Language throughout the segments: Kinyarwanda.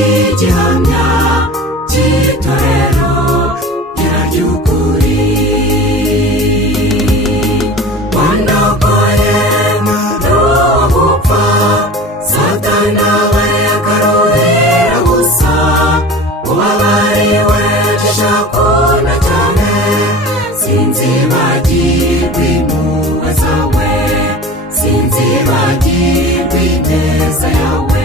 igihamya cy'itorero ry'ukuri. Wandokoye n'uwo gupfa, Satani we akaruhira busa. Ubabariwe ndashakunda cyane, sinzibagirwa impuhwe zawe, sinzibagirwa ineza yawe.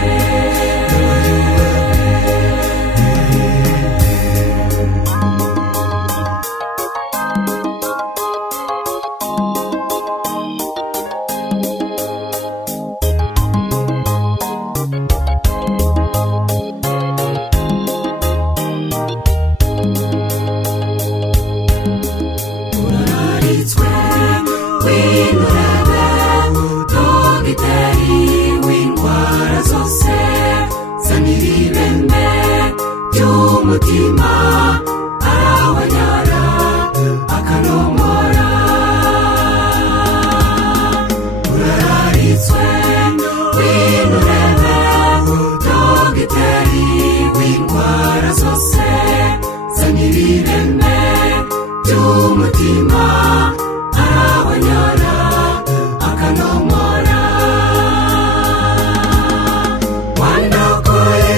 Umutima arawanyara akanomora, urararitswe winurebe dogiteri w'indwara zose, zanira ireme ry'umutima arawanyara akanomora. Wandokoye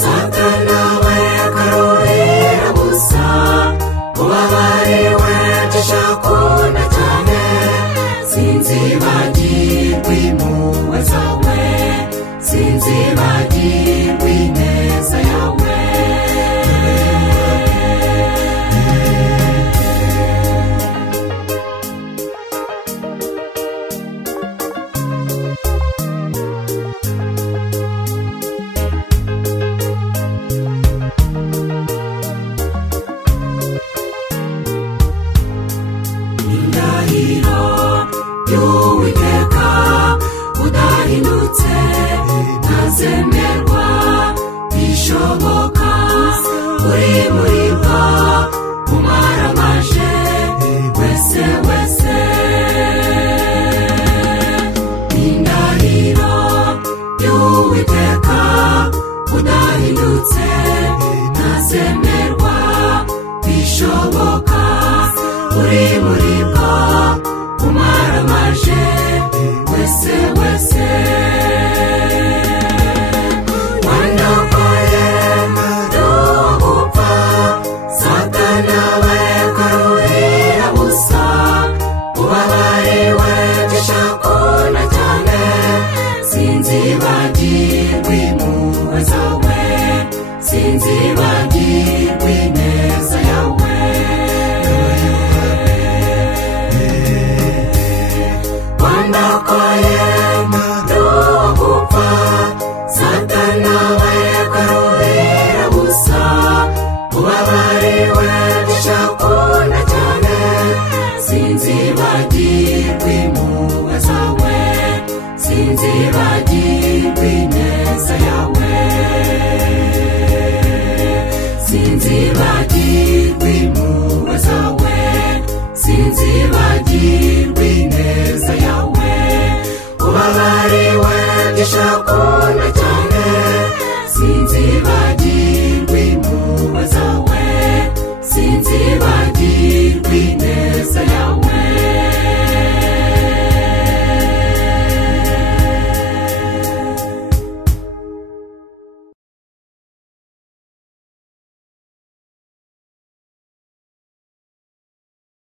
Satani we akaruhira busa. Ubabariwe ndashakunda cyane, sinzibagirwa impuhwe zawe, sinzibagirwa ineza yawe. Y'Uwiteka udahindutse, ntazemerwa bishoboka. Uri muri bwo umaramaje wese wese. Indahiro y'Uwiteka udahindutse, ntazemerwa bishoboka. Uri muri bwo umaramaje wese wese. Wandokoye n'uwo gupfa, Satani we akaruhira busa. Ubabariwe ndashakunda cyane, sinzibagirwa impuhwe zawe, sinzibagirwa ineza yawe. Wandokoye n'uwo gupfa, Satani we akaruhira busa. Ubabariwe ndashakunda cyane, sinzibagirwa impuhwe zawe, sinzibagirwa ineza yawe, sinzibagirwa impuhwe zawe, sinzibagirwa ineza yawe. Ubabariwe ndashakunda cyane, sinzibagirwa impuhwe zawe, sinzibagirwa ineza yawe.